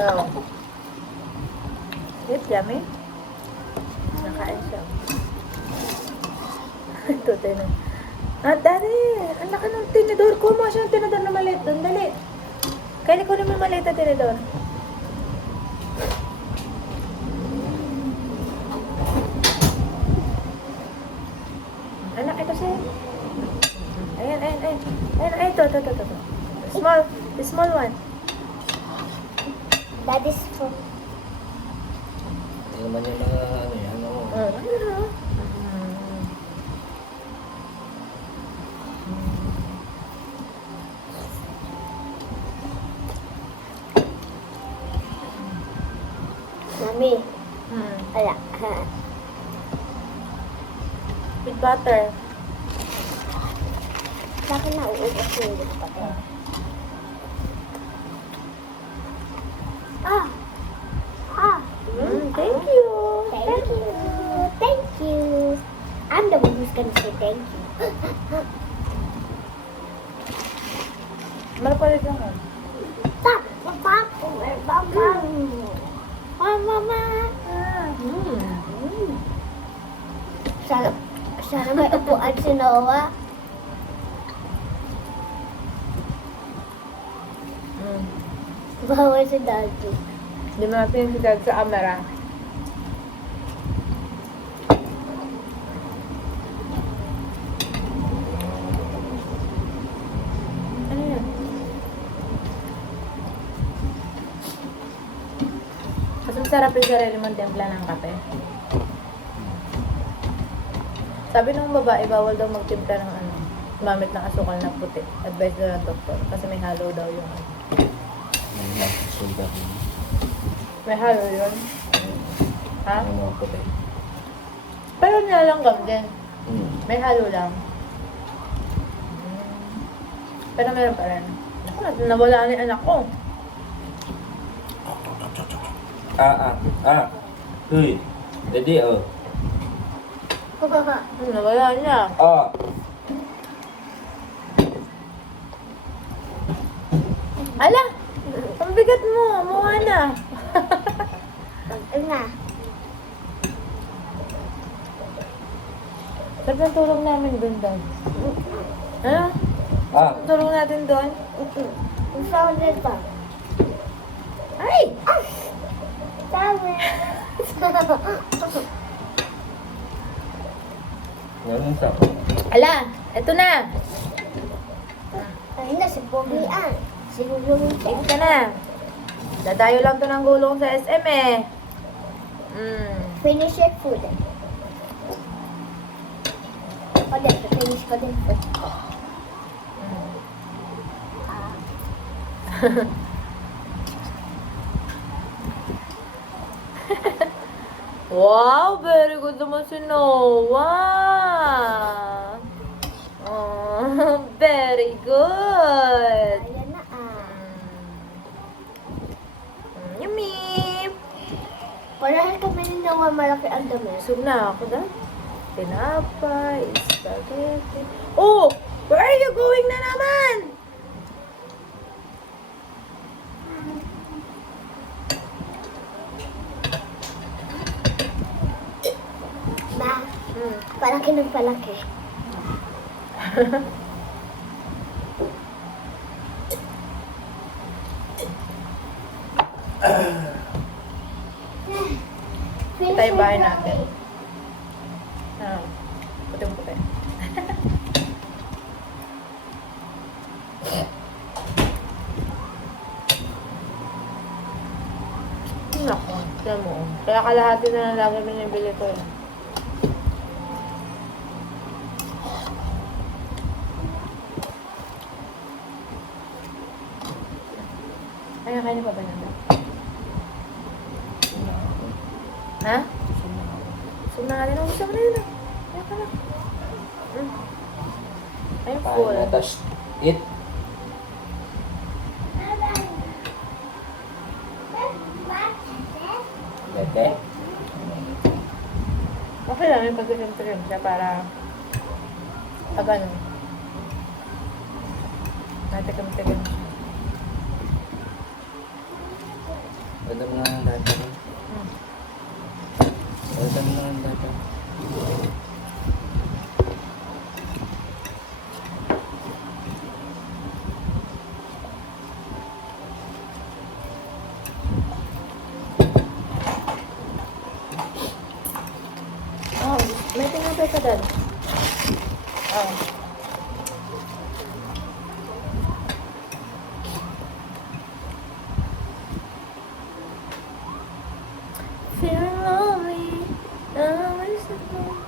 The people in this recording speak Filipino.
Oh. It's yummy. Nakain siya. Ito, tayo na. Ah, daddy! Ang laki ng tinidor. Kumuha siya ng tinidor na maliit doon. Dali. Kaya ko naman maliit na tinidor. Anak, ito siya. Ayan. Ayan, ito. Small. The small one. That is for... Hindi naman yung mga ano yan. Ano. Mami. Wala. With butter. Bakit nauubos yung with butter? Ah! Thank you. Thank you. I'm the one who's gonna say thank you. Malapalit lang ako. Stop! Mama! Sana may upuan si Noah. Bawal si Daddy. Hindi mo natin si Dad sa camera. Ano yan? Kasi masarap yung sarili mong timpla ng kape. Sabi nung babae, bawal daw magtimpla ng ano, gumamit ng asukal na puti. Advice daw ng doktor. Kasi may halo daw yung ano. May halo yun? Ha? Ano ko tayo? Pero nilalanggam din. May halo lang. Pero meron pa rin. Naku, nawala na yung anak ko. Uy. Daddy, oh. Nawala niya. Ala! Ang bigat mo! Mukha na! Ano nga? Sabi ang tulong namin doon daw. Ano? Ang tulong natin doon? Ang sounded pa. Ay! Sabi. Ganun sa Ala! Eto na! Ay na, si Pogian. Si Gulong Eat ka na! Dadayo lang to ng gulong sa SM eh. Finish your food. O din, finish ko din food ko. Wow! Very good naman si Noah! Oh, very good! Ayan na Yummy! Wala kami ni Noah malaki ang dami. Busog na ako na. Tinapay, spaghetti. Oh! Where are you going na naman? Ma, palaki ng palaki. Ito yung bahay natin. Puting-puti. Naku, tiyan mo. Kaya kalahati na lang lagi binibili ko eh. Ay, nakain pa ba nila? Ha? Gusto na natin. Gusto mo na yun. Ayan ka na. Ayun, full. Tapos, eat. Dete. Okay lang yung pag-trim siya para pag ano. Natikam-tikam siya. Ito mo lang ang data ko. Ito mo lang ang data. Oh, may tinapay ka dad. Oh. Feel lonely, now is the moment.